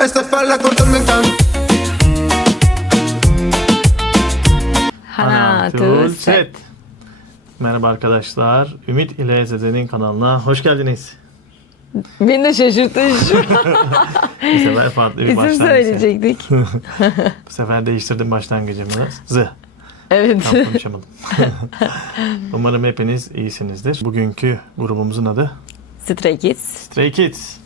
Esta falda con tormenta. Hana to set. Merhaba arkadaşlar. Ümit ile Zeze'nin kanalına hoş geldiniz. Beni de şaşırttın şu. Bu sefer farklı bir İsim başlangıç. söyleyecektik. Bu sefer değiştirdim başlangıcımı. Evet. Tam konuşamadım. Umarım hepiniz iyisinizdir. Bugünkü grubumuzun adı Stray Kids. Stray Kids.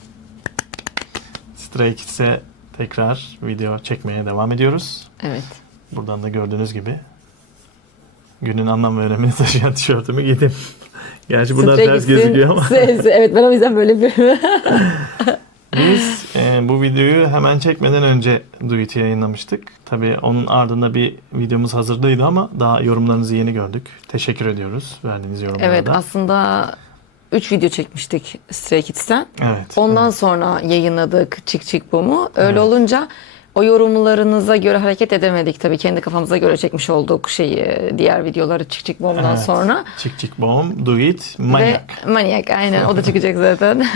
Stray Kids'e tekrar video çekmeye devam ediyoruz. Evet. Buradan da gördüğünüz gibi günün anlam ve önemini taşıyan tişörtümü giydim. Gerçi buradan Stray ters Kids'in gözüküyor ama. sesi. Evet, ben o yüzden böyle bir... Biz bu videoyu hemen çekmeden önce Do It'i yayınlamıştık. Tabii onun ardında bir videomuz hazırdaydı ama daha yorumlarınızı yeni gördük. Teşekkür ediyoruz verdiğiniz yorumlara Evet, da. aslında 3 video çekmiştik Stray Kids'ten. Evet. Ondan sonra yayınladık Çık Çık Bom'u. Öyle Evet. olunca o yorumlarınıza göre hareket edemedik. Tabii kendi kafamıza göre çekmiş olduk diğer videoları Çık Çık Bom'dan Evet. sonra. Çık Çık Bomb, Do It, Manyak. Ve Manyak, aynen, o da çıkacak zaten.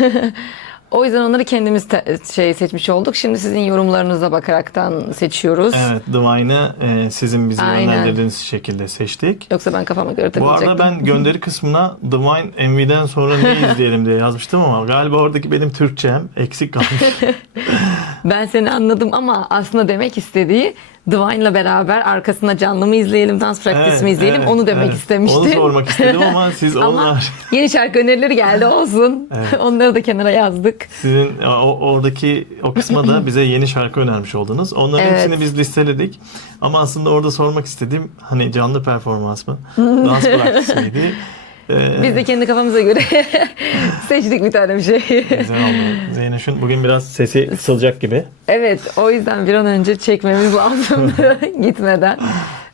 O yüzden onları kendimiz seçmiş olduk. Şimdi sizin yorumlarınıza bakaraktan seçiyoruz. Evet, Divine'ı sizin bize Aynen. yönlendirdiğiniz şekilde seçtik. Yoksa ben kafama göre Bu takılacaktım. arada ben gönderi kısmına Divine MV'den sonra ne izleyelim diye yazmıştım ama galiba oradaki benim Türkçem eksik kalmış. Ben seni anladım ama aslında demek istediği Divine'la beraber arkasına canlı mı izleyelim, dans practice mi izleyelim, onu demek istemiştim. Onu sormak istedim ama siz Ama onlar... yeni şarkı önerileri geldi, olsun. Evet. Onları da kenara yazdık. Sizin oradaki o kısma da bize yeni şarkı önermiş oldunuz. Onların Evet. hepsini biz listeledik. Ama aslında orada sormak istediğim hani canlı performans mı? Dans practice miydi? Biz de kendi kafamıza göre seçtik bir tane bir şey. Güzel oldu. Zeynep'in bugün biraz sesi kısılacak gibi. Evet, o yüzden bir an önce çekmemiz lazımdı gitmeden.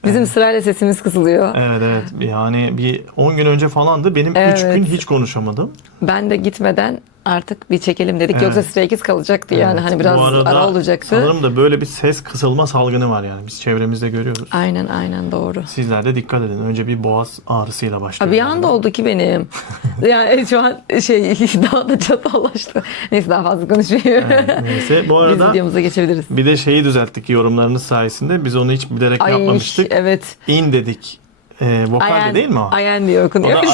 Bizim sırayla sesimiz kısılıyor. Evet. Yani bir 10 gün önce falandı. Benim 3 Evet. gün hiç konuşamadım. Ben de gitmeden artık bir çekelim dedik. Evet. Yoksa Stray Kids kalacaktı yani. Evet. Hani biraz Bu arada ara olacaktı. sanırım da böyle bir ses kısılma salgını var yani. Biz çevremizde görüyoruz. Aynen doğru. Sizler de dikkat edin. Önce bir boğaz ağrısıyla başlıyor. Bir anda oldu ki benim. Yani şu an daha da çatallaştı. Neyse, daha fazla konuşmayayım. Evet, neyse. Bu Biz arada videomuza geçebiliriz. bir de şeyi düzelttik yorumlarınız sayesinde. Biz onu hiç bilerek yapmamıştık. Evet. İn dedik. Vokalde değil mi o? Ayen diye O okunuyor. da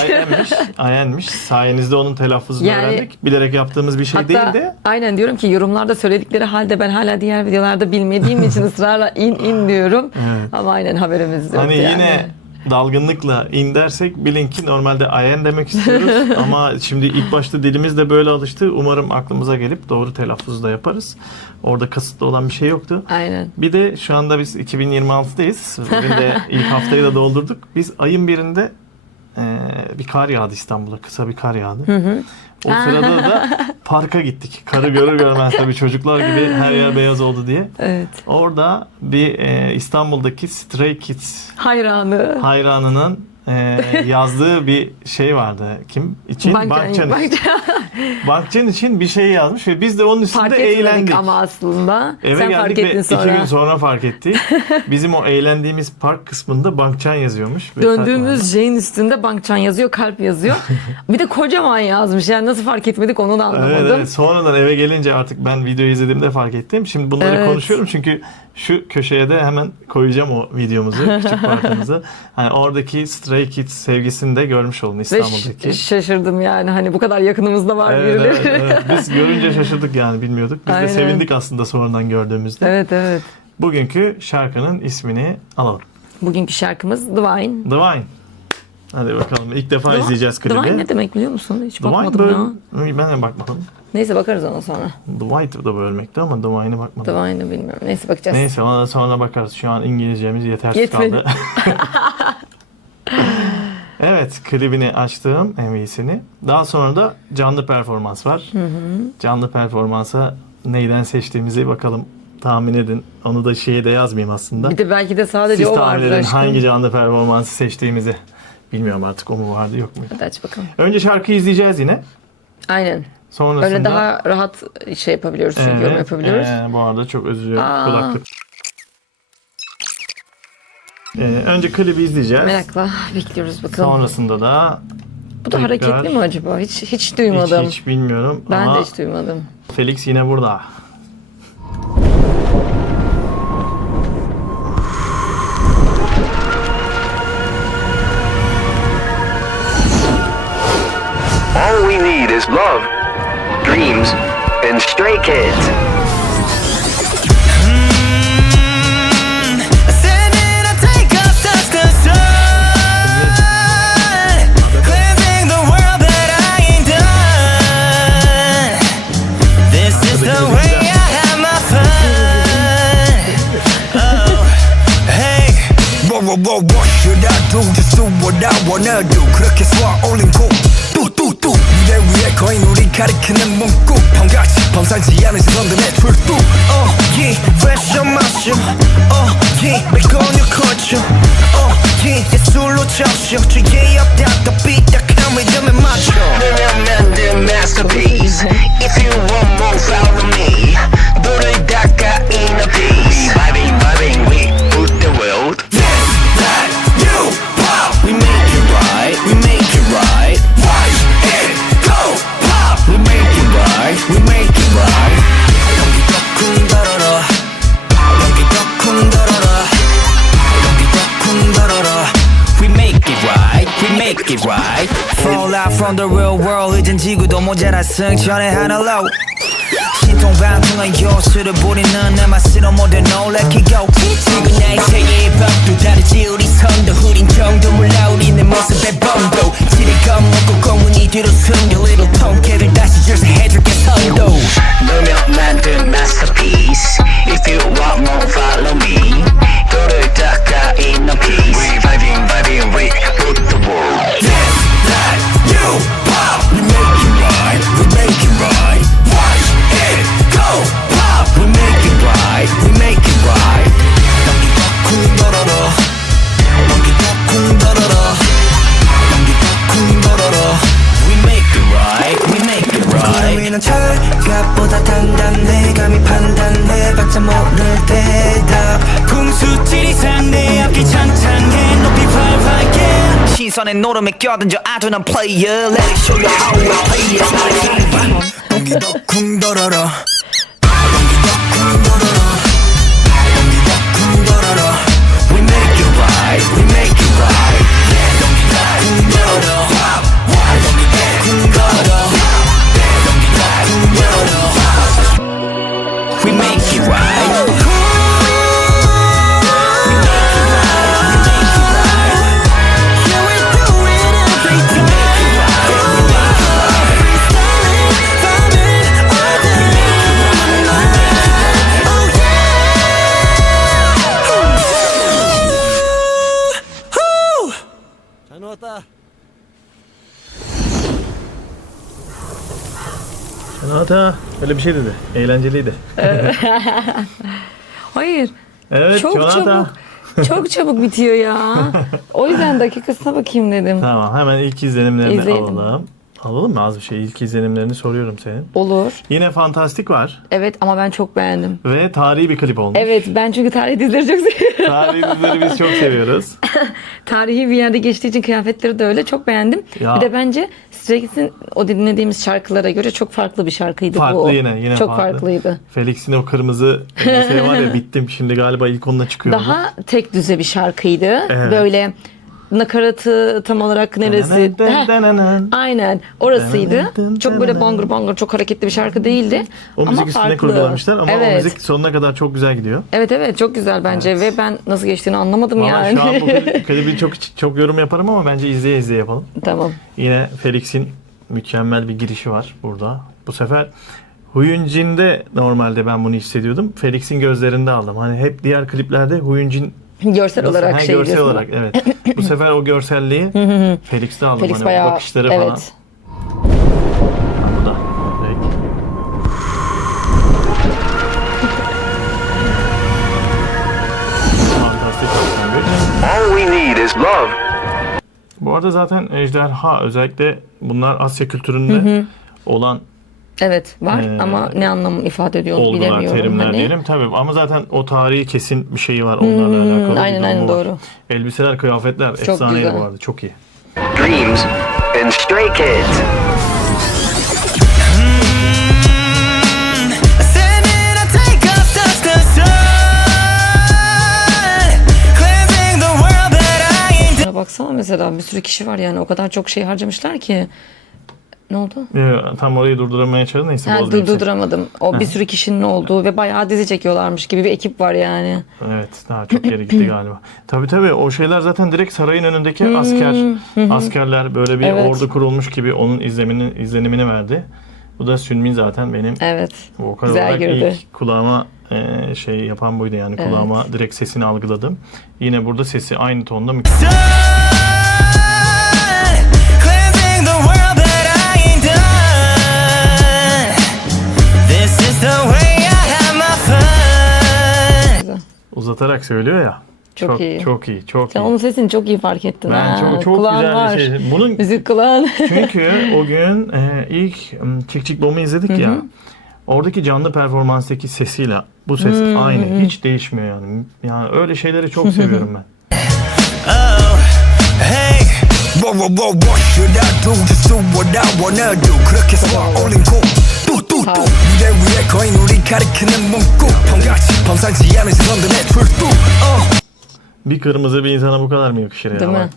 Ayen'miş. Sayenizde onun telaffuzunu Yani- öğrendik. Bilerek yaptığımız bir şey değil de. Aynen diyorum ki yorumlarda söyledikleri halde ben hala diğer videolarda bilmediğim için ısrarla in diyorum. Evet. Ama aynen haberimiz yoktu Hani yani. yine dalgınlıkla in dersek bilin ki normalde Ayen demek istiyoruz. Ama şimdi ilk başta dilimiz de böyle alıştı. Umarım aklımıza gelip doğru telaffuzu da yaparız. Orada kasıtlı olan bir şey yoktu. Aynen. Bir de şu anda biz 2026'dayız. Bugün de ilk haftayı da doldurduk. Biz ayın birinde bir kar yağdı İstanbul'a. Kısa bir kar yağdı. O sırada da parka gittik. Karı görür görmez tabii çocuklar gibi her yer beyaz oldu diye. Evet. Orada bir İstanbul'daki Stray Kids Hayranı. hayranının yazdığı bir şey vardı. Kim? İçin? Bankçan. Bankçan için bir şey yazmış ve biz de onun üstünde Fark etmedik eğlendik. ama aslında. Eve Sen geldik fark ve ettin 2 sonra. gün sonra fark ettik. Bizim o eğlendiğimiz park kısmında Bankçan yazıyormuş. Ve Döndüğümüz şeyin üstünde Bankçan yazıyor, kalp yazıyor. Bir de kocaman yazmış. Yani nasıl fark etmedik onu da anlamadım. Evet. Sonradan eve gelince artık ben videoyu izlediğimde fark ettim. Şimdi bunları Evet. konuşuyorum çünkü şu köşeye de hemen koyacağım o videomuzu, küçük parçamızı. Hani oradaki Stray Kids sevgisini de görmüş olun Ve İstanbul'daki. şaşırdım yani, hani bu kadar yakınımızda var birileri. Evet. Biz görünce şaşırdık yani, bilmiyorduk. Biz Aynen. de sevindik aslında sonradan gördüğümüzde. Evet. Bugünkü şarkının ismini alalım. Bugünkü şarkımız Divine. Divine. Hadi bakalım. İlk defa izleyeceğiz klibi. Divine ne demek biliyor musun? Hiç Divine bakmadım böyle... ya. Ben de bakmadım. Neyse, bakarız ona sonra. Dwight da bölmekti ama Divine'e bakmadım. Divine'ı bilmiyorum. Neyse, bakacağız. Neyse, ona sonra bakarız. Şu an İngilizcemiz yetersiz Yetmedi. kaldı. Evet, klibini açtım, MV'sini. Daha sonra da canlı performans var. Canlı performansa neyden seçtiğimizi bakalım, tahmin edin. Onu da şeye de yazmayayım aslında. Bir de belki de sadece Siz o tahmin vardır edin aşkım. hangi canlı performansı seçtiğimizi. Bilmiyorum artık, o mu vardı yok mu? Hadi aç bakalım. Önce şarkıyı izleyeceğiz yine. Aynen. Sonrasında... Öyle daha rahat şey yapabiliyoruz çünkü, yorum yapabiliyoruz. Bu arada çok özür diliyorum. Aa. Kulaklık. Önce klibi izleyeceğiz. Merakla bekliyoruz bakalım. Sonrasında da Bu da tekrar- hareketli mi acaba? Hiç duymadım. hiç bilmiyorum Ben ama de hiç duymadım. Felix yine burada. All we need is love, dreams, and stray kids. What should I do? Just do what I wanna do. 그렇게 쏘아 올린 곡 뚜뚜뚜 무대 위에 거인 우리 가리키는 문구 펑같이 범상치 않은 시선들 내 출두 yeah 패션 마셔 yeah make on your culture yeah 예술로 적셔 주의 없다 더 삐딱한 리듬에 맞춰 내가 만든 masterpiece If you want more follow me 너를 닦아 in a piece Vibing vibing we put the world We make it right, we make it right. Watch it go pop. We make it right, we make it right. 여기도 쿵더러러, 여기도 쿵더러러, 여기도 쿵더러러. We make it right, we make it right. Fall out from the real world. 이젠 지구도 모자라 승천의 하늘로. 신통방통한 요술을 부리는 내 맛으로 모두 놀래키고 지금 나의 세계의 법도 다르지 우리 선도 흐린 정도 몰라 우리 내 모습의 범도 지레 겁먹고 공문이 뒤로 숨겨 little 통쾌를 다시 절세해줄게 선도 너며 만든 masterpiece If you want more follow me 너를 닦아 in a piece We vibing vibing we put the world This, that, you, pop We make it right, we make it right Watch it go pop We make it right, we make it right 여기도 쿵더러러 여기도 쿵더러러 여기도 쿵더러러 We make it right, we make it right 구름이는 철갑보다 단단해 감히 판단해봤자 모를 대답 풍수지리 상대 앞길 창창해 높이 활활게 시선의 노름에 껴든져 아주 난 player Let it show you how we play it 여기도 쿵더러러 여기도 쿵더러러 여기도 쿵더러러 We make it right, we make it right 여기도 쿵더러러 여기도 쿵더러러 여기도 쿵더러러 We make it right Renata öyle bir şey dedi. Eğlenceliydi. Hayır. Evet Çok Jonathan. çabuk. Çok çabuk bitiyor ya. O yüzden dakikasına bakayım dedim. Tamam hemen ilk izlenimlerini İzleyelim. alalım. Alalım mı az bir şey? İlk izlenimlerini soruyorum senin. Olur. Yine fantastik var Evet ama ben çok beğendim. ve tarihi bir klip olmuş. Evet ben çünkü tarihi dizileri çok seviyorum. Tarihi dizileri biz çok seviyoruz. Tarihi bir yerde geçtiği için kıyafetleri de öyle çok beğendim. Ya. Bir de bence Stray Kids'in o dinlediğimiz şarkılara göre çok farklı bir şarkıydı bu. Farklı yine çok farklı. farklıydı. Felix'in o kırmızı elbise var ya bittim şimdi galiba ilk onunla çıkıyor. Daha tek düze bir şarkıydı. Evet. Böyle nakaratı tam olarak neresi? Heh, aynen orasıydı. Çok böyle bangır bangır çok hareketli bir şarkı değildi. O müzik ama üstüne farklı. kurgulamışlar ama evet. o müzik sonuna kadar çok güzel gidiyor. Evet çok güzel bence ve ben nasıl geçtiğini anlamadım Valla yani. şu an bu klibi çok yorum yaparım ama bence izleye izleye yapalım. Tamam. Yine Felix'in mükemmel bir girişi var burada. Bu sefer Huyunjin'de normalde ben bunu hissediyordum. Felix'in gözlerinde aldım. Hani hep diğer kliplerde Huyunjin Görsel olarak Ha, şey görsel diyorsun. olarak evet. Bu sefer o görselliği Felix'te aldım. Felix hani bayağı bakışları evet. falan. Ha, bu da direkt. Fantastik başlangıç. All we need is love. Bu arada zaten ejderha özellikle bunlar Asya kültüründe olan Evet var Ee, ama ne anlam ifade ediyor onu oldular, bilemiyorum. terimler Hani. diyelim. Tabii ama zaten o tarihi kesin bir şeyi var onlarla alakalı. bir aynen, durumu var. doğru. Elbiseler, kıyafetler Çok efsaneydi güzel. bu arada. Çok iyi. Dreams and Stray Kids. Sending a takeoff touch the sun, cleansing the world that I ain't Ya baksana mesela bir sürü kişi var yani o kadar çok şey harcamışlar ki. Ne oldu? Tam orayı durduramaya çalıştım. Neyse Ha, bozmayayım seni. durduramadım. O bir sürü kişinin olduğu ve bayağı dizi çekiyorlarmış gibi bir ekip var yani. Evet, daha çok geri gitti galiba. Tabii o şeyler zaten direkt sarayın önündeki askerler böyle bir Evet. ordu kurulmuş gibi onun izlenimini verdi. Bu da Sünmin zaten benim Evet. vokal Güzel olarak girdi. ilk kulağıma şey yapan buydu yani kulağıma direkt sesini algıladım. Yine burada sesi aynı tonda mükemmel. cleansing the world that I ain't done. This is the way I have my fun. Uzatarak söylüyor ya. Çok iyi. Çok iyi. Sen onun sesini çok iyi fark ettin. Ben ha. çok Kulağın güzel var. bir şey. Bunun Müzik kulağın. çünkü o gün ilk Çık Çık Bom'u izledik ya. Oradaki canlı performanstaki sesiyle bu ses aynı. Hiç değişmiyor yani. Yani öyle şeyleri çok seviyorum ben. Oh, hey. What should I do? Just do what I wanna do. 그렇게 소화 올린 곡. 뚜뚜뚜. 무대 위에 거인 우리 가리키는 문구. 펑같이 범상치 않은 시선들 내 출두. Bir kırmızı bir insana bu kadar mı yakışır ya? Değil mi? Bak.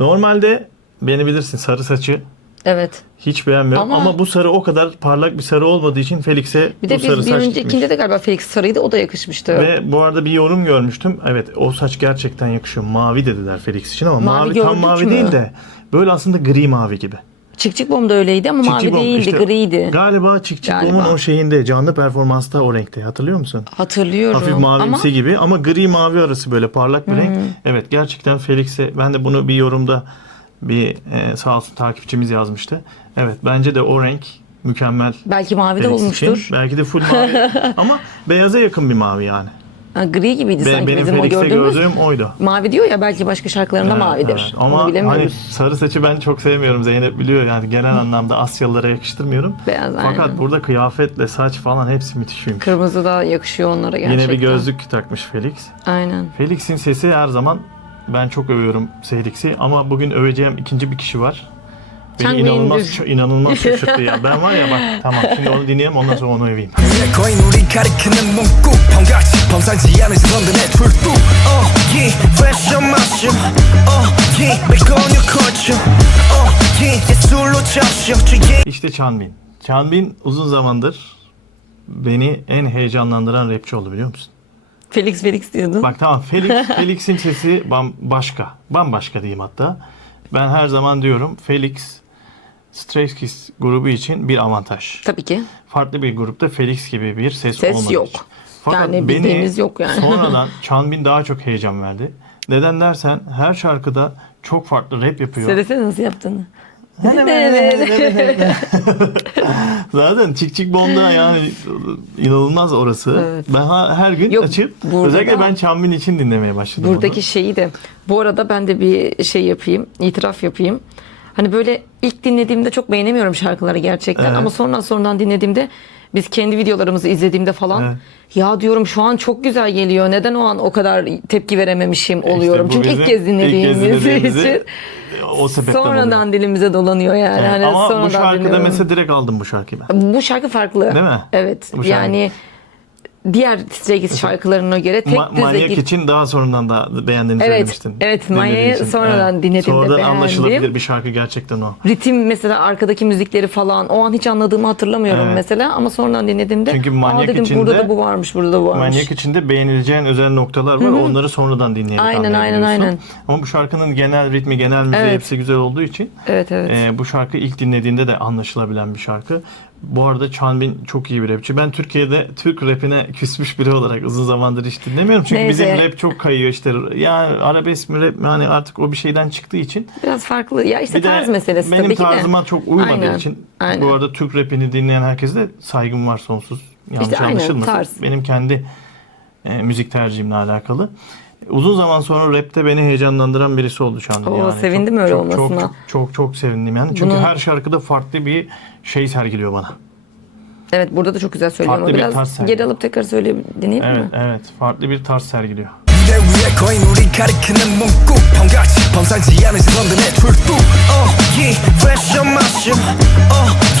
Normalde beni bilirsin sarı saçı Evet. hiç beğenmiyorum ama bu sarı o kadar parlak bir sarı olmadığı için Felix'e Bir bu de sarı biz bir saç öncekinde gitmiş. de galiba Felix sarıydı o da yakışmıştı. Ve bu arada bir yorum görmüştüm. Evet o saç gerçekten yakışıyor. Mavi dediler Felix için ama Mavi mavi tam gördük mavi mü? değil de böyle aslında gri mavi gibi. Çık Çık Bom da öyleydi ama mavi Çık Çık Bom değildi, işte griydi. Galiba Çık Çık Galiba. Bom'un o şeyinde canlı performansta o renkte hatırlıyor musun? Hatırlıyorum. Hafif mavimsi ama gibi ama gri mavi arası böyle parlak bir renk. Evet gerçekten Felix'e ben de bunu bir yorumda bir sağ olsun takipçimiz yazmıştı. Evet bence de o renk mükemmel. belki mavi de Felix olmuştur. için. Belki de full mavi ama beyaza yakın bir mavi yani. Ha, gri gibiydi sanki Benim bizim o Felix'te gördüğümüz. gördüğüm oydu. Mavi diyor ya belki başka şarkılarında mavidir. Evet. Ama Onu hani bilemiyoruz. sarı saçı ben çok sevmiyorum. Zeynep biliyor yani genel anlamda Asyalılara yakıştırmıyorum. Beyaz, Fakat aynen. burada kıyafetle saç falan hepsi müthiş. Kırmızı da yakışıyor onlara gerçekten. Yine bir gözlük takmış Felix. Aynen. Felix'in sesi her zaman ben çok övüyorum Felix'i ama bugün öveceğim ikinci bir kişi var. Beni Changmin inanılmaz şaşırttı ya. Ben var ya bak tamam şimdi onu dinleyelim ondan sonra onu öveyim. 위에 거인 우리 가리키는 문구. 펑같이 범상치 않은 시선들 내 출두. Yeah, fashion 마심. Yeah, 매거녀 culture. Yeah, 예술로 적셔. 주의 İşte Chanbin. Chanbin uzun zamandır beni en heyecanlandıran rapçi oldu biliyor musun? Felix diyordun. Bak tamam Felix'in sesi bambaşka. Bambaşka diyeyim hatta. Ben her zaman diyorum Felix Stray Kids grubu için bir avantaj. Tabii ki. Farklı bir grupta Felix gibi bir ses Ses olmadı. yok. Fakat Yani bildiğimiz yok yani. sonradan Chanbin daha çok heyecan verdi. Neden dersen her şarkıda çok farklı rap yapıyor. Söylesene nasıl yaptığını. Zaten Çık Çık Bom'da yani inanılmaz orası. Evet. Ben her gün Yok, açıp burada özellikle da- ben Chanbin için dinlemeye başladım. Buradaki onu. şeyi de. Bu arada ben de bir şey yapayım. İtiraf yapayım. Hani böyle ilk dinlediğimde çok beğenemiyorum şarkıları gerçekten. Evet. Ama sonradan dinlediğimde biz kendi videolarımızı izlediğimde falan Evet. ya diyorum şu an çok güzel geliyor. Neden o an o kadar tepki verememişim oluyorum. bu Çünkü ilk bizim kez dinlediğimiz için. o sebepten oluyor. Sonradan dilimize dolanıyor yani. Evet, Hani ama bu sonradan şarkıda dinliyorum. mesela direkt aldım bu şarkıyı ben. Bu şarkı farklı. Değil mi? Evet. Bu şarkı. Yani diğer Stray Kids şarkılarına göre tek düze Manyak git. için daha sonradan da beğendiğini Evet, söylemiştin. evet, Dinlediğin Manyak'ı için. sonradan dinlediğimde Sonradan beğendim. anlaşılabilir bir şarkı gerçekten o. Ritim mesela arkadaki müzikleri falan o an hiç anladığımı hatırlamıyorum Evet. mesela ama sonradan dinlediğimde Çünkü Manyak dedim içinde- burada da bu varmış, burada da bu varmış. Manyak içinde beğenileceğin özel noktalar var. Onları sonradan dinleyerek Aynen, anlayabiliyorsun. aynen. Ama bu şarkının genel ritmi, genel müziği Evet. hepsi güzel olduğu için Evet, evet. bu şarkı ilk dinlediğinde de anlaşılabilen bir şarkı. Bu arada Chanbin çok iyi bir rapçi. Ben Türkiye'de Türk rapine küsmüş biri olarak uzun zamandır hiç dinlemiyorum. Çünkü Neyse. bizim rap çok kayıyor işte. Yani arabesk mi rap mi hani artık o bir şeyden çıktığı için. Biraz farklı. Ya işte Bir de tarz meselesi benim tabii ki de. tarzıma çok uymadığı Aynen, için aynen. bu arada Türk rapini dinleyen herkese de saygım var sonsuz. Yanlış İşte aynen, anlaşılmasın. tarz. Benim kendi müzik tercihimle alakalı. Uzun zaman sonra rapte beni heyecanlandıran birisi oldu Chanbin. Oo, sevindim öyle olmasına. Çok sevindim yani. Çünkü Bunu- her şarkıda farklı bir şey sergiliyor bana. Evet, burada da çok güzel söylüyor ama Farklı bir tarz biraz sergiliyor. geri alıp tekrar deneyelim Evet, mi? evet. Farklı bir tarz sergiliyor. 무대 위에 거인 우리 가리키는 문구 펑같이 범상치 않은 시선들의 출두 yeah fresh on 마셔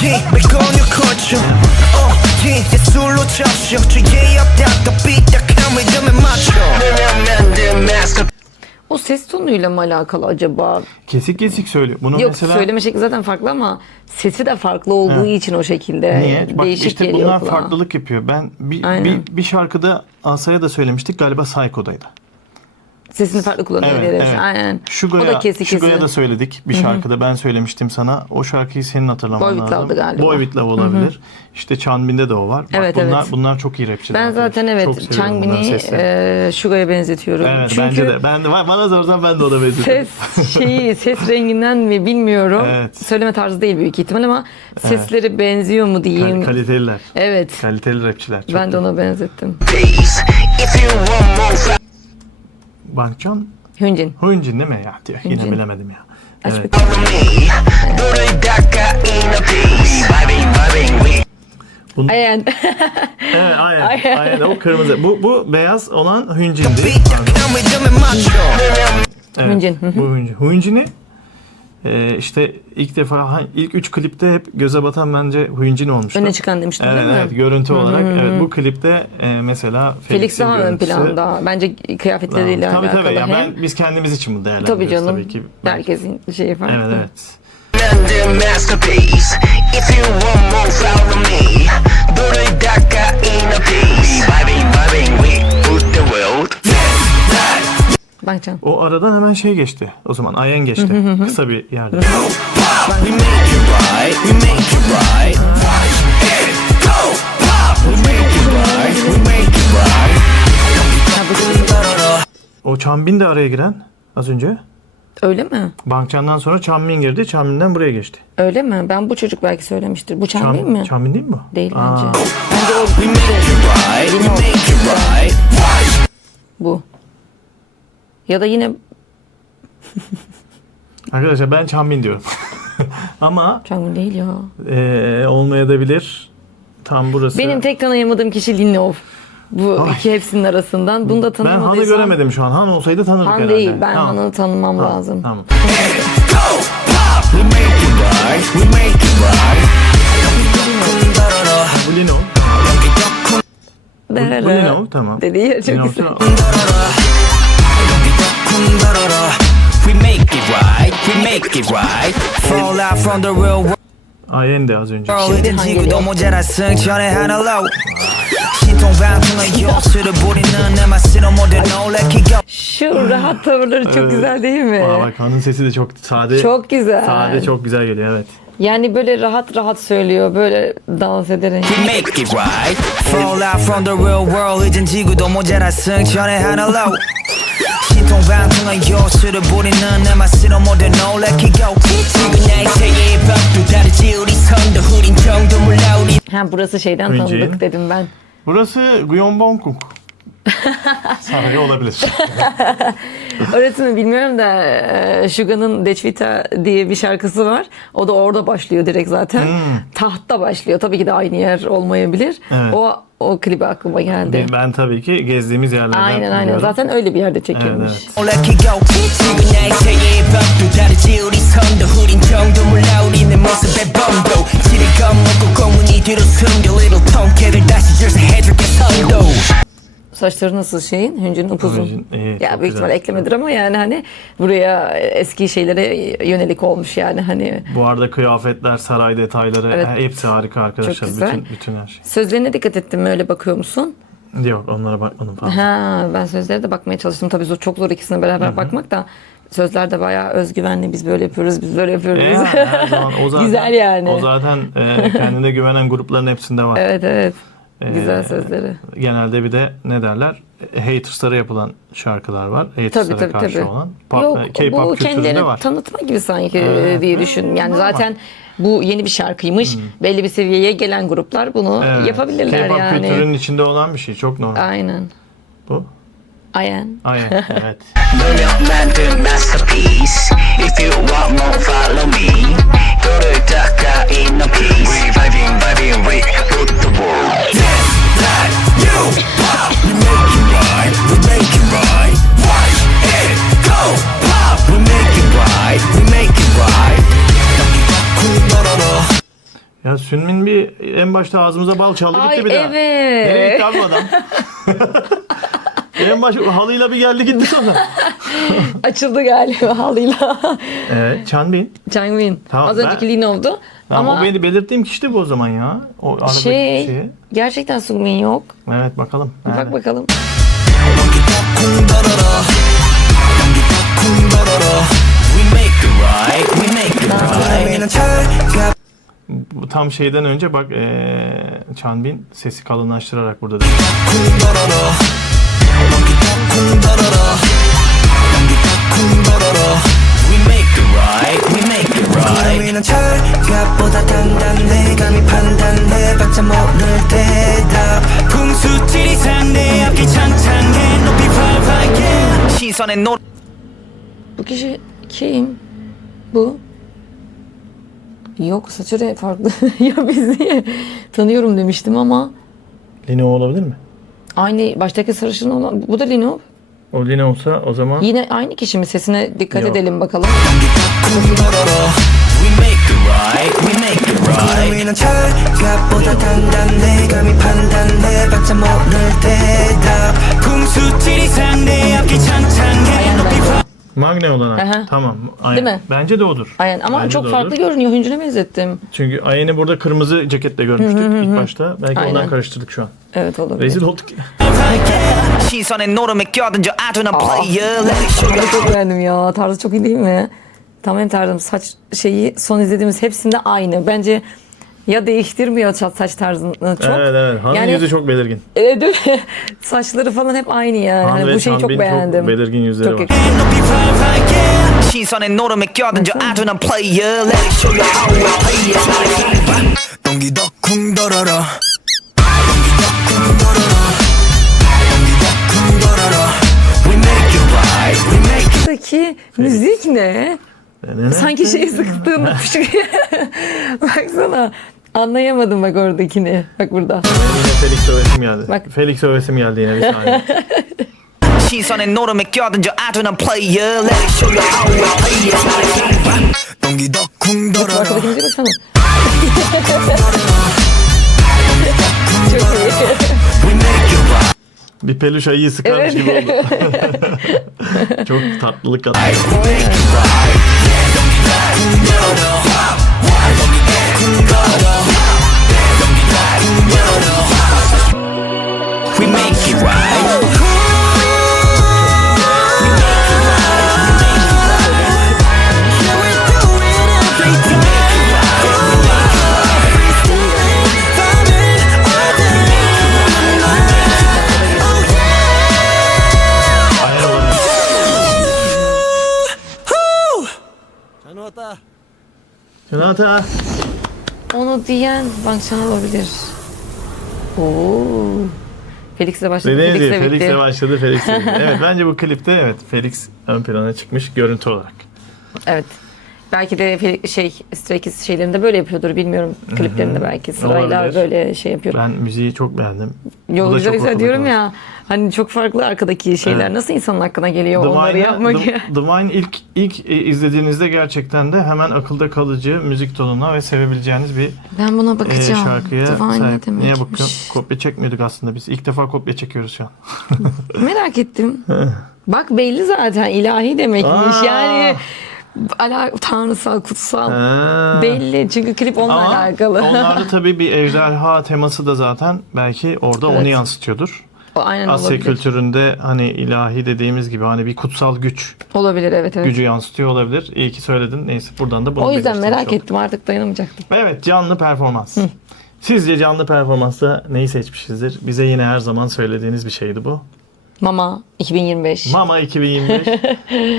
yeah make on your culture yeah 예술로 적셔 주의 없다가 삐딱한 리듬에 맞춰 만든 master. O ses tonuyla mı alakalı acaba? Kesik kesik söylüyor. Bunu Yok, mesela söyleme şekli zaten farklı ama sesi de farklı olduğu için o şekilde niye? Bak değişik işte geliyor bunlar kulağa. farklılık yapıyor. Ben Aynen. bir şarkıda Asa'ya da söylemiştik, galiba Psycho'daydı. Sesini farklı kullanıyor Evet, diye. evet. Aynen. O da Şugo'ya kesik da söyledik bir şarkıda. Ben söylemiştim sana. O şarkıyı senin hatırlaman Boy lazım. With Love'dı galiba. Boy With Love olabilir. İşte Changbin'de de o var. Bak Evet, bunlar çok iyi rapçiler. Ben zaten arkadaşlar. Çok evet seviyorum bunların Changbin'i seslerini. Suga'ya benzetiyorum. Evet, Çünkü bence de. Bana sorsan ben de ona benzetiyorum. ses renginden mi bilmiyorum. Evet. Söyleme tarzı değil büyük ihtimal ama sesleri benziyor mu diyeyim. Kaliteliler. Evet. Kaliteli rapçiler. Çok Ben de iyi. ona benzettim. If you want more fly. Bangchan Hyunjin. Hyunjin değil mi ya? Diyor. Yine Hyunjin. bilemedim ya. Aç Evet. bakayım. 너를 닦아 in a piece vibing with Ayan. Evet, aynen. O kırmızı. Bu beyaz olan Hyunjin'di. 삐딱한 리듬에 맞춰 Evet, Hyunjin, hı hı. bu Hyunjin. Hyunjin'i işte ilk 3 klipte hep göze batan bence Hyunjin olmuştu. Öne çıkan demiştin Evet, değil mi? evet, görüntü olarak. Evet, bu klipte mesela Felix Felix'in daha ön görüntüsü. planda. Bence kıyafetleriyle Tabii alakalı. tabii. Ya Hem biz kendimiz için bu değerlendiriyoruz tabii canım. tabii ki. Herkesin şeyi farklı. Evet, evet. 만든 masterpiece. If you want more follow me. 너를 닦아 in a piece vibing with the world. Bangchan. O aradan hemen şey geçti. O zaman Ayen geçti. Kısa bir yerde. We make it right. We make it right. And go pop. We make it right. We make it right. O Changbin de araya giren az önce. Öyle mi? Bangchan'dan sonra Changbin girdi. Changbin'den buraya geçti. Öyle mi? Ben bu çocuk belki söylemiştir. Bu Chan değil mi? Changbin değil mi bu? Değil Aa, bence. Bence o We make it right. We make it right. bu. Ya da yine Arkadaşlar ben Changbin diyorum. Ama Changbin değil ya. olmayabilir. Tam burası. Benim tek tanıyamadığım kişi Linov. Bu iki hepsinin arasından. Bunu da Ben Han'ı tanımadıysam. göremedim şu an. Han olsaydı tanırdık Han herhalde. değil. Ben Tamam. Han'ı tanımam Tamam, lazım. Tamam. Go pop. We make it right. We make it right. Bu Lino. Bu Lino. Tamam. Dediği yer çok Lino, güzel. We make it right. We make it right. Fall out from the real world. Ayen de az önce. 이젠 한 지구도 개네요. 모자라 승천의 하늘로 신통방통의 요술을 부리는 내 맛으로 모두 놀래키고 Şu rahat tavırları çok güzel değil mi? Aa, bak Han'ın sesi de çok sade. Çok güzel. Sade, çok güzel geliyor, evet. Yani böyle rahat rahat söylüyor. Böyle dans ederek. We make it right. Fall out from the real world 이젠 지구도 모자라 승천의 하늘로 신통방통의 요술을 부리는 내 맛으로 모두 놀래키고 지금 나의 세계의 밤도 다르지 우리 선도 흐린 정도 몰라 우리 Ha, burası şeyden Hyunjin. tanıdık dedim ben. Burası Gyeongbokgung. Sarı olabilir. Orasını bilmiyorum da Suga'nın Dechvita diye bir şarkısı var. O da orada başlıyor direkt zaten. Tahtta başlıyor. Tabii ki de aynı yer olmayabilir. Evet. O klibi aklıma geldi. Ben tabii ki gezdiğimiz yerlerden Aynen. biliyorum. Zaten öyle bir yerde çekilmiş. Evet, evet. 놀래키고 지금 나의 세계의 밤도 다르지 우리 선도 흐린 정도 몰라 우리 내 모습의 범도 지를 겁먹고 공문이 뒤로 숨겨 little 통쾌를 다시 절세해줄게 선도 Saçları nasıl şeyin? Hyunjin'in upuzun. Hyunjin, iyi, Ya çok büyük güzel. ihtimal eklemedir ama yani hani buraya eski şeylere yönelik olmuş yani hani. Bu arada kıyafetler, saray detayları Evet. hepsi harika arkadaşlar. Çok güzel. Bütün her şey. Sözlerine dikkat ettin mi, öyle bakıyor musun? Yok, onlara bakmadım falan. Ha, ben sözlere de bakmaya çalıştım. Tabii çok zor ikisine beraber bakmak da. Sözler de bayağı özgüvenli. Biz böyle yapıyoruz, biz böyle yapıyoruz. Her zaman o zaten, Güzel yani. O zaten kendine güvenen grupların hepsinde var. Evet. Güzel sözleri. Genelde bir de ne derler? Haters'lara yapılan şarkılar var. Haters'lara Tabii. karşı olan. Yok, K-pop bu kültüründe kendilerini var. tanıtma gibi sanki diye düşün. Yani Normal. zaten bu yeni bir şarkıymış. Belli bir seviyeye gelen gruplar bunu Evet. yapabilirler K-pop yani. kültürünün içinde olan bir şey. Çok normal. Aynen. Bu. Aynen. Aynen. Evet. 너는 만든 masterpiece If you want more follow me 너를 닦아 in a piece We vibing with Ya Sünmin bir en başta ağzımıza bal çaldı Ay gitti bir daha. Nereye evet. gitti abi bu adam? En baş halıyla bir geldi gitti sonra. Açıldı galiba halıyla. Evet, Chanbin. Changmin. Tamam, Az önceki ben- Linov'du. Ama Ama o beni belirttiğim kişi de bu o zaman ya. O aradaki şeyi. gerçekten Sungmin yok. Evet bakalım. Bak Yani. bakalım. We make it right, we make it right. Bu tam şeyden önce bak Chanbin sesi kalınlaştırarak burada. Diyor. We make it right, we make it right. 우리는 철갑보다 단단해 감히 판단해봤자 모를 대답 풍수질 이상 내 앞길 창창해 높이 활활해 시선에 노 Bu kişi kim? Bu? Yok saçı farklı. Ya biz niye tanıyorum demiştim ama Lino olabilir mi? aynı baştaki sarışın olan bu da Lino. O Lino olsa o zaman Yine aynı kişi mi? Sesine dikkat Yok. edelim bakalım. We make it right, we make it right. 우리는 철갑보다 단단해 감히 판단해봤자 모를 대답 풍수질 이상 내 앞길 창창해 높이 활 Magne olarak. Aha. Tamam. Aynen. Değil mi? Bence de odur. Aynen ama Bence çok de farklı odur. görünüyor. Hüncüne benzettim. Çünkü Ayın'ı burada kırmızı ceketle görmüştük ilk başta. Belki Aynen. ondan karıştırdık şu an. Evet olabilir. Rezil olduk. 시선에 노름에 껴든 저 아둔한 player Let me show you Çok beğendim ya. Tarzı çok iyi değil mi? Tam tarzım. Saç şeyi son izlediğimiz hepsinde aynı. Bence ya değiştirmiyor saç tarzını çok. Evet evet. Han'ın Yani- yüzü çok belirgin. Değil mi? Saçları falan hep aynı yani. Han Hani ve bu şeyi çok Chanbin beğendim. çok belirgin yüzleri Çok var. yakışıyor. 높이 활활해 시선에 노름에 껴든 저 아둔한 player Let me show you how we play it 동기도 쿵 돌아라 We make it right, we make it Buradaki müzik ne? Sanki şeyi sıktığında baksana. Anlayamadım bak oradakini. Bak burada. Yine Felix övesim geldi. Bak. Felix övesim geldi yine bir saniye. 시선에 노름에 껴든 저 아둔한 player Let me show you how we play it 동기도 쿵 Bak 돌아라 arkadaki müziğe baksana. Çok iyi. We make it right Bir peluş ayıyı sıkarmış gibi oldu. Çok tatlılık kattı. We make it right Aynen olabilir. Sonata. Onu diyen Bangchan olabilir. Oo. Felix'le başladı. Dediğiniz gibi Felix'le Felix'le bitti. başladı. Felix'le bitti. Evet bence bu klipte evet Felix ön plana çıkmış görüntü olarak. Evet. Belki de Stray Kids şeylerinde böyle yapıyordur bilmiyorum. Kliplerinde belki sırayla Olabilir. böyle şey yapıyor. Ben müziği çok beğendim. Bu Yo da güzel çok güzel akılda diyorum kaldı. ya. Hani çok farklı arkadaki şeyler. Evet. Nasıl insanın aklına geliyor onları yapmak? The Vine ilk izlediğinizde gerçekten de hemen akılda kalıcı müzik tonuna ve sevebileceğiniz bir Ben buna bakacağım. şarkıya Divine ne sahip. Niye demekmiş? bakıyorsun? Kopya çekmiyorduk aslında biz. İlk defa kopya çekiyoruz şu an. Merak ettim. Bak belli zaten ilahi demekmiş. Aa. Yani tanrısal, kutsal. Ha. Belli. Çünkü klip onunla Ama alakalı. onlarda tabii bir ejderha teması da zaten belki orada onu Evet. yansıtıyordur. O aynen Asya olabilir. kültüründe hani ilahi dediğimiz gibi hani bir kutsal güç Olabilir evet evet. gücü yansıtıyor olabilir. İyi ki söyledin. Neyse buradan da bunu O yüzden belirtmiş merak olduk. ettim artık dayanamayacaktım. Evet canlı performans. Sizce canlı performansta neyi seçmişizdir? Bize yine her zaman söylediğiniz bir şeydi bu. Mama 2025. Mama 2025.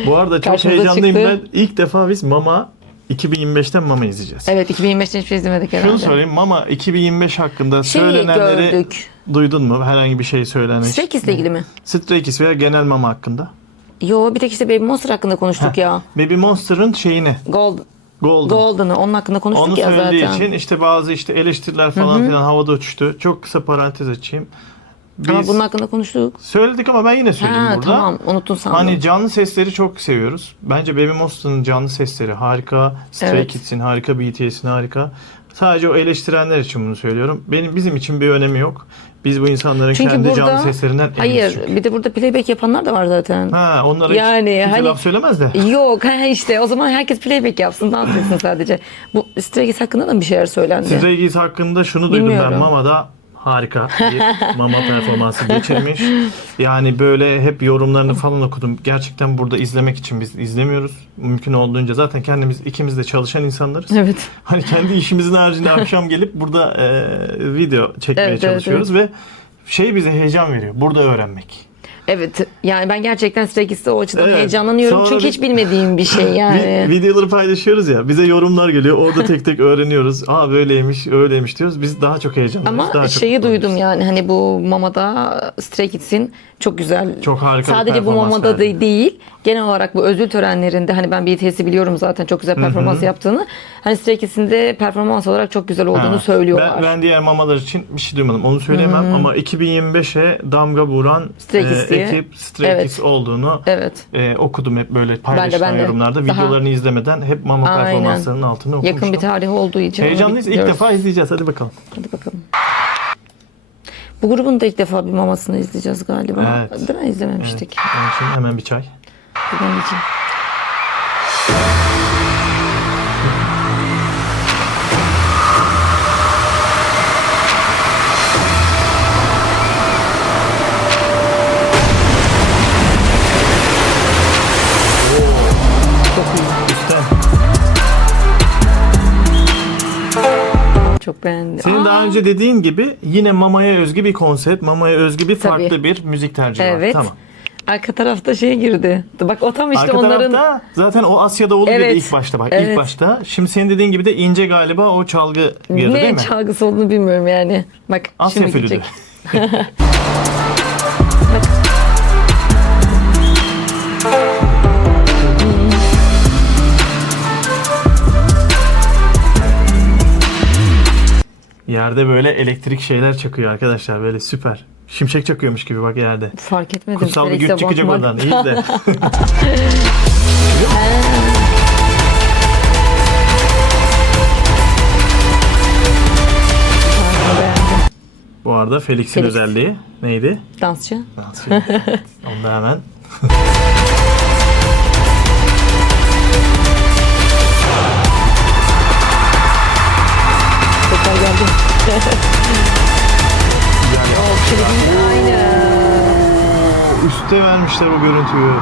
Bu arada çok Karşımıza heyecanlıyım çıktı. ben. İlk defa biz Mama 2025'ten Mama izleyeceğiz. Evet 2025'te hiçbir şey izlemedik herhalde. Şunu söyleyeyim Mama 2025 hakkında Şey söylenenleri gördük. duydun mu? Herhangi bir şey söylenmiş. Stray Kids'le ilgili mi? Stray Kids veya genel Mama hakkında. Yo bir tek işte Baby Monster hakkında konuştuk ya. Baby Monster'ın şeyini. Golden. Golden'ı onun hakkında konuştuk Onu ya söylediği zaten. için işte bazı işte eleştiriler falan filan havada uçuştu. Çok kısa parantez açayım. Biz Ama bunun hakkında konuştuk. söyledik ama ben yine söyleyeyim Ha burada. tamam unuttun sandım. Hani canlı sesleri çok seviyoruz. Bence Baby Monster'ın canlı sesleri harika. Stray Evet. Kids'in harika. BTS'in harika. Sadece o eleştirenler için bunu söylüyorum. Bizim için bir önemi yok. Biz bu insanların kendi canlı seslerinden eminiz. Hayır, çünkü. bir de burada playback yapanlar da var zaten. Ha, onlara Yani hiç kimse hani- laf söylemez de. Yok işte o zaman herkes playback yapsın, dans etsin sadece. Bu Stray Kids hakkında da bir şeyler söylendi. Stray Kids hakkında şunu duydum Bilmiyorum. ben. Mama'da harika bir mama performansı geçirmiş. Yani böyle hep yorumlarını falan okudum. Gerçekten burada izlemek için biz izlemiyoruz. Mümkün olduğunca zaten kendimiz ikimiz de çalışan insanlarız. Evet. Hani kendi işimizin haricinde akşam gelip burada video çekmeye Evet, çalışıyoruz ve bize heyecan veriyor. Burada öğrenmek. Evet. Yani ben gerçekten Stray Kids'te o açıdan Evet. heyecanlanıyorum. Sonra Çünkü hiç bilmediğim bir şey yani. Videoları paylaşıyoruz ya. Bize yorumlar geliyor. Orada tek tek öğreniyoruz. Aa böyleymiş, öyleymiş diyoruz. Biz daha çok heyecanlıyız. Ama daha çok şeyi mutlu duydum oluyoruz. yani hani bu Mama'da Stray Kids'in çok güzel. Çok harika bir Sadece bu performans Mama'da verdi. değil. Genel olarak bu ödül törenlerinde hani ben BTS'i biliyorum zaten çok güzel performans yaptığını. Hani Stray Kids'in de performans olarak çok güzel olduğunu Ha, söylüyorlar. Ben diğer mamalar için bir şey duymadım. Onu söyleyemem ama 2025'e damga vuran Stray Kids diye. ekip Stray Evet. Kids olduğunu Evet. okudum hep böyle paylaşılan ben de. yorumlarda. Daha- Videolarını izlemeden hep mama Aynen. performanslarının altını okumuştum. Yakın bir tarih olduğu için. onu Heyecanlıyız. İlk bekliyoruz. defa izleyeceğiz. Hadi bakalım. Hadi bakalım. Bu grubun da ilk defa bir mamasını izleyeceğiz galiba. Evet. Değil mi? İzlememiştik. Onun için hemen bir çay. Benim için. Üstten. Çok beğendim. Senin daha önce dediğin gibi yine mamaya özgü bir konsept, mamaya özgü bir farklı Tabii. bir müzik tercihi var. Evet. Tamam. Arka tarafta şey girdi. Bak o tam işte Arka onların... tarafta zaten o Asya'da olduğu gibi Evet. ilk başta bak. Evet. İlk başta. Şimdi senin dediğin gibi de ince galiba o çalgı girdi değil Ne mi? çalgısı olduğunu bilmiyorum yani. Bak Asya şimdi flütü. gidecek. Yerde böyle elektrik şeyler çakıyor arkadaşlar. Böyle süper. Şimşek çakıyormuş gibi bak yerde. Fark etmedim. Kutsal bir Felix'e güç çıkacak bakmak. oradan. İyi de. Beğendim. Bu arada Felix'in Felix. özelliği neydi? Dansçı. Onu da hemen. Tekrar geldim. O klibin aynı. Üste vermişler o görüntüyü.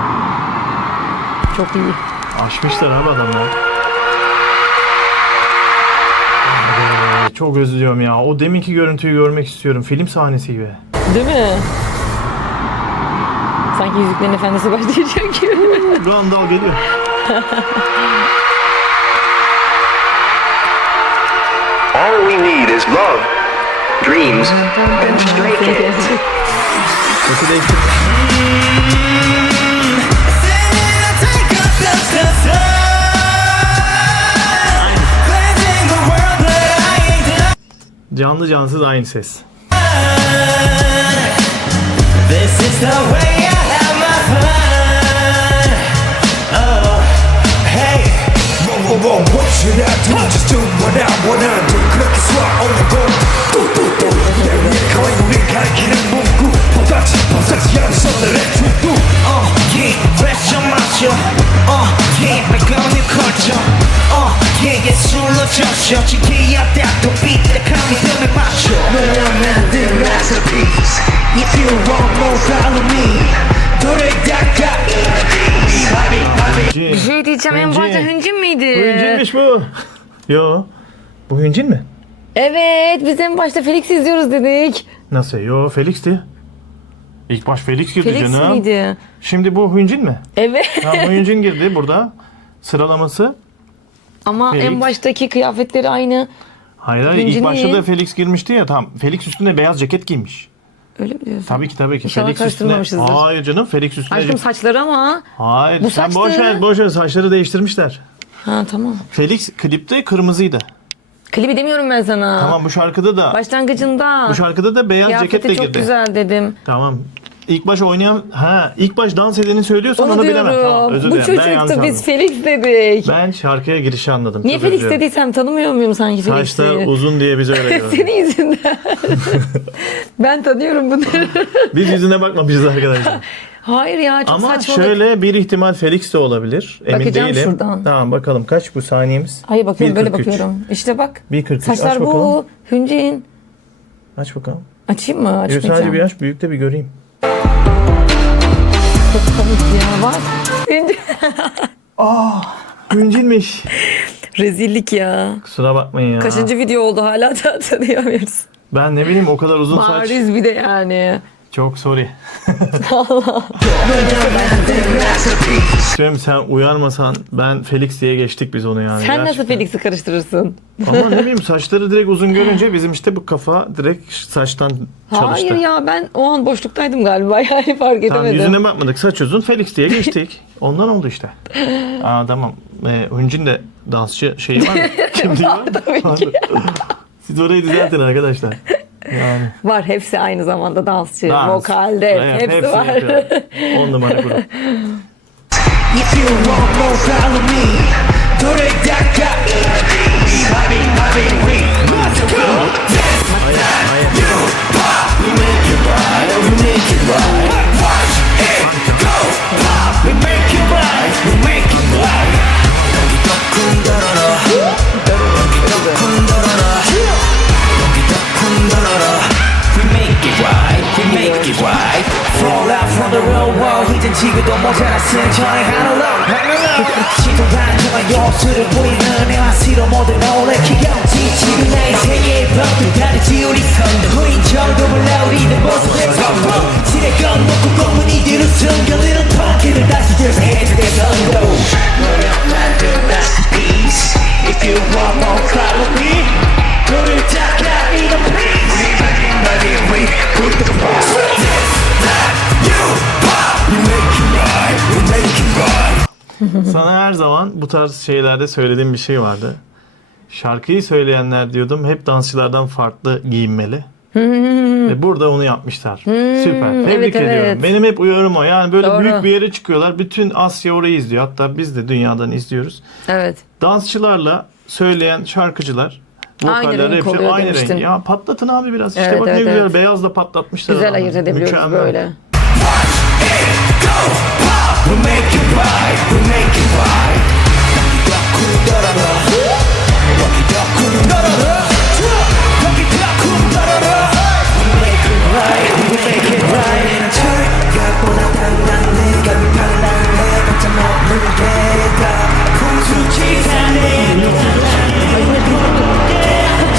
Çok iyi. Aşmışlar abi adamlar. Çok özlüyorum ya. O deminki görüntüyü görmek istiyorum. Film sahnesi gibi. Değil mi? Sanki Yüzüklerin Efendisi başlayacak gibi. Randall geliyor. All we need is love, dreams, and stray kids. Sesi değiştirmiş. Canlı cansız aynı ses. This is the way I have my fun. Oh, hey. Whoa, what should I do? Just do what I wanna do. 그렇게 쏴 on the go. 뚜뚜뚜. 내 위에 거의 우리 가리키는 문구. 범상치 않은 선들의 출두. yeah, pressure 맞춰. yeah, 매거운 new culture. yeah, 예술로 젖혀. 지켜야 돼, 또 삐딱한 리듬에 맞춰. 너라면 내 masterpiece. If you want more, follow me. 노래다가 Bir şey diyeceğim, en Hüncin. başta Hüncin miydi? Hüncünmüş bu. Yo. Bu Hüncin mi? Evet, biz en başta Felix izliyoruz dedik. Nasıl? Yo Felix'ti. İlk baş Felix girdi Felix canım. miydi? Şimdi bu Hüncin mi? Evet. Tamam Hüncin girdi burada. Sıralaması. Ama Felix. en baştaki kıyafetleri aynı. Hayır hayır. Hüncin İlk başta iyi. da Felix girmişti ya. Tamam. Felix üstüne beyaz ceket giymiş. Öyle mi diyorsun? Tabii ki tabii ki. İnşallah Felix üstüne. karıştırmamışızdır. Hayır canım Felix üstüne. Aşkım saçları ama. Hayır. Bu sen boş saçları- ver boş ver. Saçları değiştirmişler. Ha tamam. Felix klipte kırmızıydı. Klibi demiyorum ben sana. Tamam bu şarkıda da Başlangıcında. beyaz Kıyafeti ceketle çok girdi. güzel dedim. Tamam. ilk baş oynayan, ilk baş dans edeni söylüyorsan onu bilemem. Tamam, özür Bu dilerim. Ben yanlış çocuktu, biz anladım. Felix dedik. Ben şarkıya girişi anladım. Niye Çok Felix özür dilerim. dediysem tanımıyor muyum sanki Felix'i? Saçlar uzun diye biz öyle gördük. Senin yüzünden. Ben tanıyorum bunları. Biz yüzüne bakmamışız arkadaşlar. Hayır ya, çok Ama saçmalık. şöyle bir ihtimal Felix de olabilir. Emin Bakacağım değilim. şuradan. Tamam bakalım kaç bu saniyemiz? Hayır bakıyorum, böyle 1.43. bakıyorum. İşte bak. 1.43. Saçlar Aç bu. bakalım. Hüncin. Aç bakalım. Açayım mı? Yo, Açmayacağım. sadece bir aç büyük de bir göreyim. Çok komik ya. Bak. Hüncin. Hüncilmiş. Rezillik ya. Kusura bakmayın ya. Kaçıncı video oldu, hala da tanıyamıyoruz. Ben ne bileyim o kadar uzun saç. Bariz bir de yani. Çok sorry. Şöyle sen uyarmasan ben Felix diye geçtik biz onu yani. Sen nasıl Gerçekten. Felix'i karıştırırsın? Ama ne bileyim saçları direkt uzun görünce bizim işte bu kafa direkt saçtan çalıştı. Hayır ya, ben o an boşluktaydım galiba, yani fark Tamam edemedim. yüzüne bakmadık, saç uzun Felix diye geçtik. Ondan oldu işte. Tamam. Hüncün de dansçı şeyi var mı? Kimliği var mı? Tabii ki. Siz orayı düzeltin arkadaşlar. Yani. Var, hepsi aynı zamanda dansçı, Dans, vokalde, rap, hepsi var. yapıyor. 10 numara grup. If you want more, follow me. 노래다가 Let's go. We make it right. We make it right. We make it right. We make it right. Fall out from the real world. 이젠 지금도 모자랐으니 전행하는 love. 시도한 정말 요술을 보이는 내가 싫어 모든 놀래키 영지 지금 내 세계의 벽도 다르지 우리 선도 후인 정도를 나우리는 모습에 선도 지레건 놓고 검은 이들은 숨겨내는 통기를 다시 재생해주게 선도 노력만 그 masterpiece If you want more follow me 너를 닦아 이런 peace We put the cross We make it right We make it right Sana her zaman bu tarz şeylerde söylediğim bir şey vardı. Şarkıyı söyleyenler diyordum hep dansçılardan farklı giyinmeli. Ve burada onu yapmışlar. Süper. Tebrik evet, ediyorum. evet. Benim hep uyarım o. Yani böyle Doğru. büyük bir yere çıkıyorlar. Bütün Asya orayı izliyor. Hatta biz de dünyadan izliyoruz. Evet. Dansçılarla söyleyen şarkıcılar, Aynı vokaller renk hepsi oluyor aynı demiştin. renk. Ya patlatın abi biraz. İşte Evet, bak evet, ne güzel evet. beyazla patlatmışlar. Güzel adamı. ayırt edebiliyoruz Mükemmel. böyle. We make it right, we make it right. We make it right, we make it right. 철각보다 단단 내가 비판한 내 같은 없는 게다 부수지사네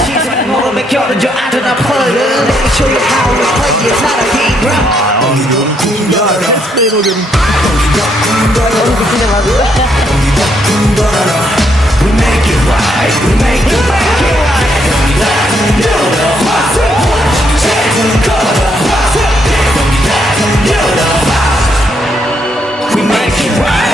시선을 모르며 결혼져 아드나 펄은 Let me show you how we play it not a game 어디로 궁여라 We make it right, we make it right. We make it right.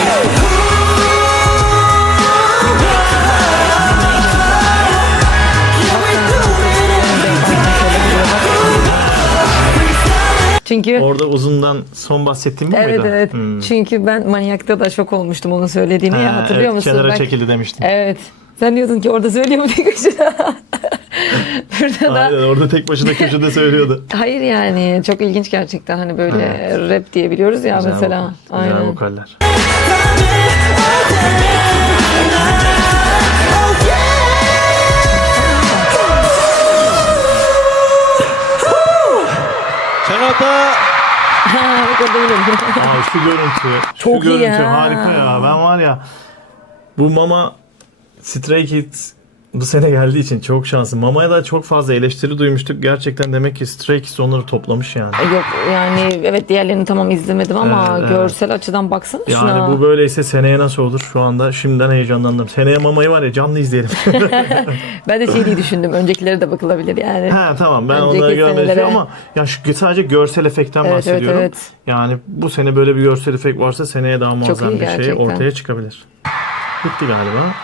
Çünkü Orada uzundan son bahsettiğim bu evet muydu? evet. Hmm. Çünkü ben Manyak'ta da şok olmuştum onu söylediğini. Ha, Ya, hatırlıyor evet, musun? kenara Bak- çekildi demiştin. Evet. Sen diyordun ki orada söylüyor mu tek başına? Burada da Aynen orada tek başına köşede söylüyordu. hayır, yani çok ilginç gerçekten, hani böyle rap diyebiliyoruz ya Güzel mesela. vokal, güzel Aynen. vokaller. Ha, bak orada yine. Aa, şu görüntü. Çok şu iyi görüntü ya. harika ya. Ben var ya bu Mama Stray Kids bu sene geldiği için çok şanslı. Mama'ya da çok fazla eleştiri duymuştuk. Gerçekten demek ki Stray Kids onları toplamış yani. Yok yani, evet, diğerlerini tamam izlemedim ama Evet, evet. görsel açıdan baksana şuna. Yani bu böyleyse seneye nasıl olur? Şu anda şimdiden heyecanlandım. Seneye Mama'yı var ya canlı izleyelim. Ben de şey diye düşündüm. Öncekilere de bakılabilir yani. Ha tamam ben Önceki onları görmedim senelere. ama ya sadece görsel efektten Evet, bahsediyorum. evet, evet. Yani bu sene böyle bir görsel efekt varsa seneye daha muazzam iyi bir şey gerçekten. ortaya çıkabilir. Bitti galiba.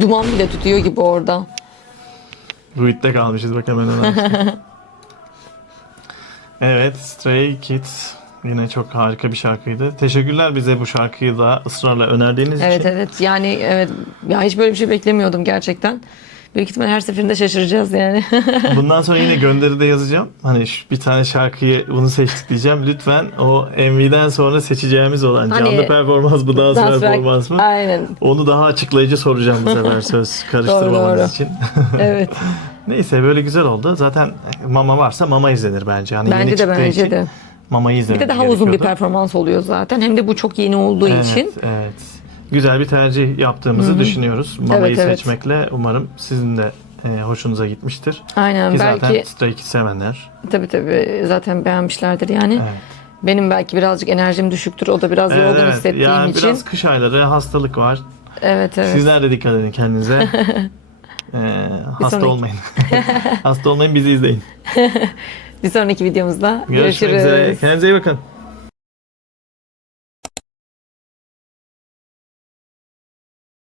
Duman bile tutuyor gibi orada. Ruit'te kalmışız bak hemen hemen. Evet, Stray Kids yine çok harika bir şarkıydı. Teşekkürler bize bu şarkıyı da ısrarla önerdiğiniz Evet için. evet yani evet ya hiç böyle bir şey beklemiyordum gerçekten. Büyük ihtimal her seferinde şaşıracağız yani. Bundan sonra yine gönderide yazacağım. Hani bir tane şarkıyı bunu seçtik diyeceğim. Lütfen o MV'den sonra seçeceğimiz olan Hani canlı performans mı, dans Dans performans mı? Aynen. Onu daha açıklayıcı soracağım bu sefer söz karıştırmamanız Doğru. için. Evet. Neyse böyle güzel oldu. Zaten Mama varsa Mama izlenir bence. Yani yeni Bence de çıktığı bence için de. Mama'yı Bir izlemek de daha uzun bir performans oluyor zaten. Hem de bu çok yeni olduğu için. Evet. Güzel bir tercih yaptığımızı düşünüyoruz. Mama'yı Evet, evet. seçmekle umarım sizin de hoşunuza gitmiştir. Aynen Ki zaten belki Stray Kids sevenler. tabii zaten beğenmişlerdir yani. Evet. Benim belki birazcık enerjim düşüktür. O da biraz yorgun hissettiğim Yani için. biraz kış ayları, hastalık var. Evet evet. Sizler de dikkat edin kendinize. Hasta sonraki- olmayın. Hasta olmayın, bizi izleyin. Bir sonraki videomuzda Görüşmek üzere. görüşürüz. Kendinize iyi bakın.